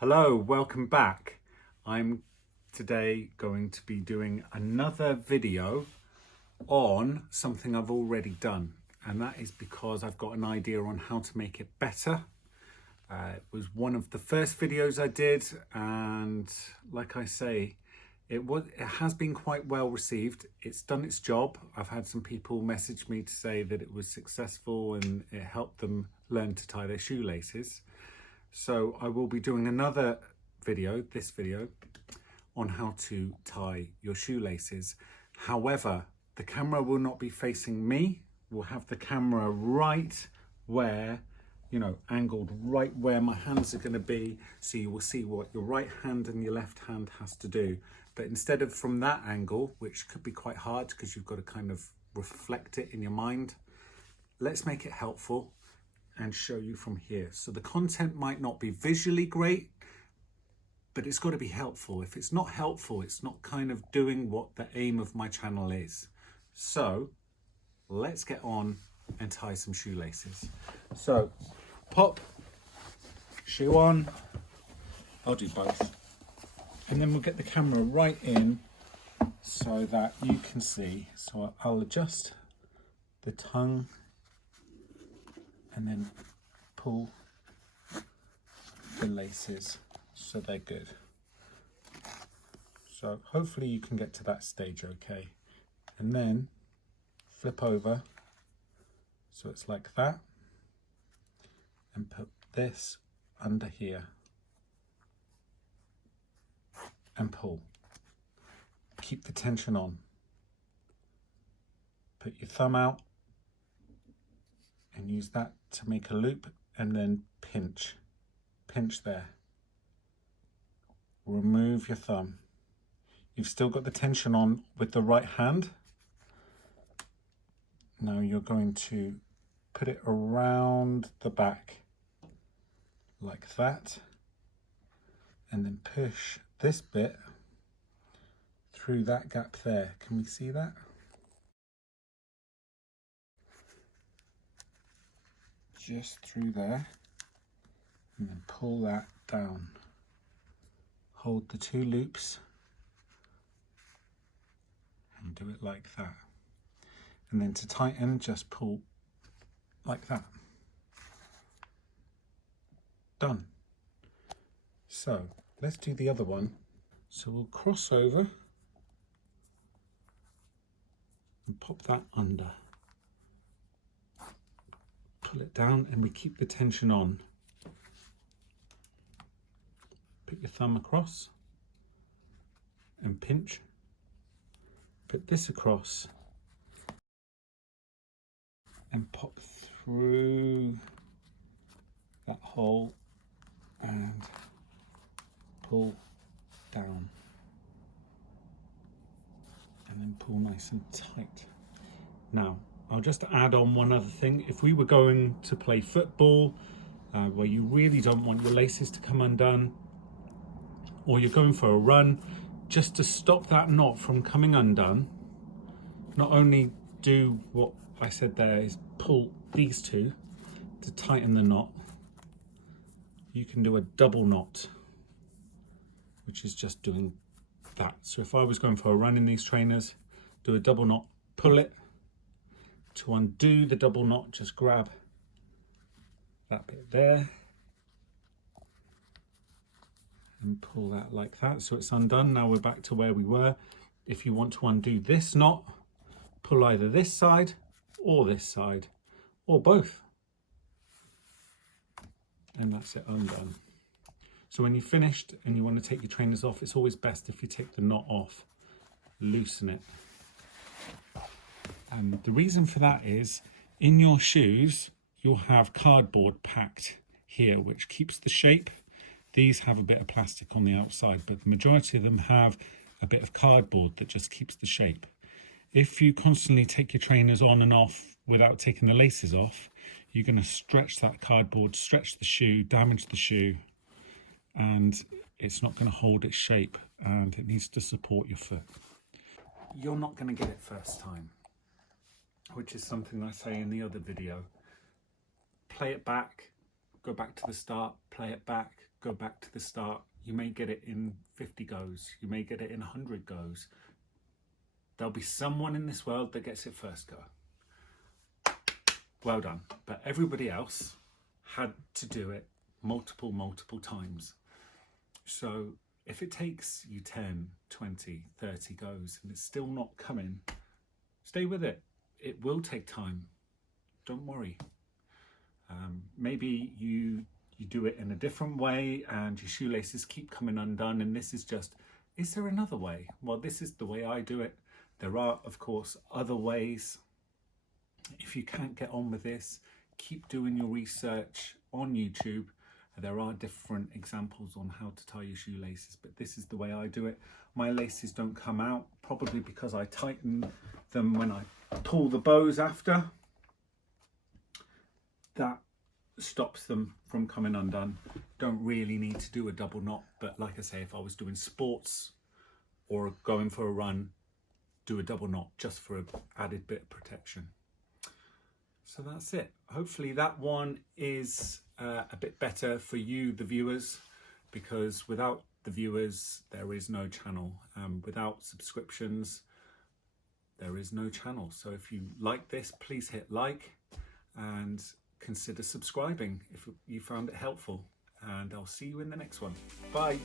Hello, welcome back. I'm today going to be doing another video on something I've already done, and that is because I've got an idea on how to make it better. It was one of the first videos I did, and like I say, it has been quite well received. It's done its job. I've had some people message me to say that it was successful and it helped them learn to tie their shoelaces. So I will be doing another video, this video, on how to tie your shoelaces. However, the camera will not be facing me. We'll have the camera right where, angled right where my hands are going to be. So you will see what your right hand and your left hand has to do. But instead of from that angle, which could be quite hard because you've got to kind of reflect it in your mind, let's make it helpful and show you from here. So the content might not be visually great, but it's got to be helpful. If it's not helpful, it's not kind of doing what the aim of my channel is. So let's get on and tie some shoelaces. So pop, shoe on, I'll do both. And then we'll get the camera right in so that you can see. So I'll adjust the tongue and then pull the laces so they're good. So hopefully you can get to that stage okay. And then flip over so it's like that, and put this under here and pull. Keep the tension on. Put your thumb out and use that to make a loop, and then pinch there. Remove your thumb. You've still got the tension on with the right hand. Now you're going to put it around the back like that, and then push this bit through that gap there. Can we see that? Just through there, and then pull that down. Hold the two loops and do it like that. And then to tighten, just pull like that. Done. So let's do the other one. So we'll cross over and pop that under. Pull it down and we keep the tension on. Put your thumb across and pinch. Put this across and pop through that hole and pull down. And then pull nice and tight. Now, I'll just add on one other thing. If we were going to play football, where you really don't want your laces to come undone, or you're going for a run, just to stop that knot from coming undone, not only do what I said there is pull these two to tighten the knot, you can do a double knot, which is just doing that. So if I was going for a run in these trainers, do a double knot, pull it. To undo the double knot, just grab that bit there and pull that like that, so it's undone. Now we're back to where we were. If you want to undo this knot, pull either this side or both, and that's it, undone. So when you're finished and you want to take your trainers off, it's always best if you take the knot off, loosen it. And the reason for that is, in your shoes, you'll have cardboard packed here, which keeps the shape. These have a bit of plastic on the outside, but the majority of them have a bit of cardboard that just keeps the shape. If you constantly take your trainers on and off without taking the laces off, you're going to stretch that cardboard, stretch the shoe, damage the shoe, and it's not going to hold its shape, and it needs to support your foot. You're not going to get it first time, which is something I say in the other video. Play it back, go back to the start, play it back, go back to the start. You may get it in 50 goes. You may get it in 100 goes. There'll be someone in this world that gets it first go. Well done. But everybody else had to do it multiple times. So if it takes you 10, 20, 30 goes and it's still not coming, stay with it. It will take time. Don't worry. Maybe you do it in a different way and your shoelaces keep coming undone, and this is just, is there another way? Well, this is the way I do it. There are, of course, other ways. If you can't get on with this, keep doing your research on YouTube. There are different examples on how to tie your shoelaces, but this is the way I do it. My laces don't come out, probably because I tighten them when I pull the bows after. That stops them from coming undone. Don't really need to do a double knot, but like I say, if I was doing sports or going for a run, do a double knot just for an added bit of protection. So that's it. Hopefully that one is a bit better for you, the viewers, because without the viewers, there is no channel. Without subscriptions, there is no channel. So if you like this, please hit like and consider subscribing if you found it helpful. And I'll see you in the next one. Bye.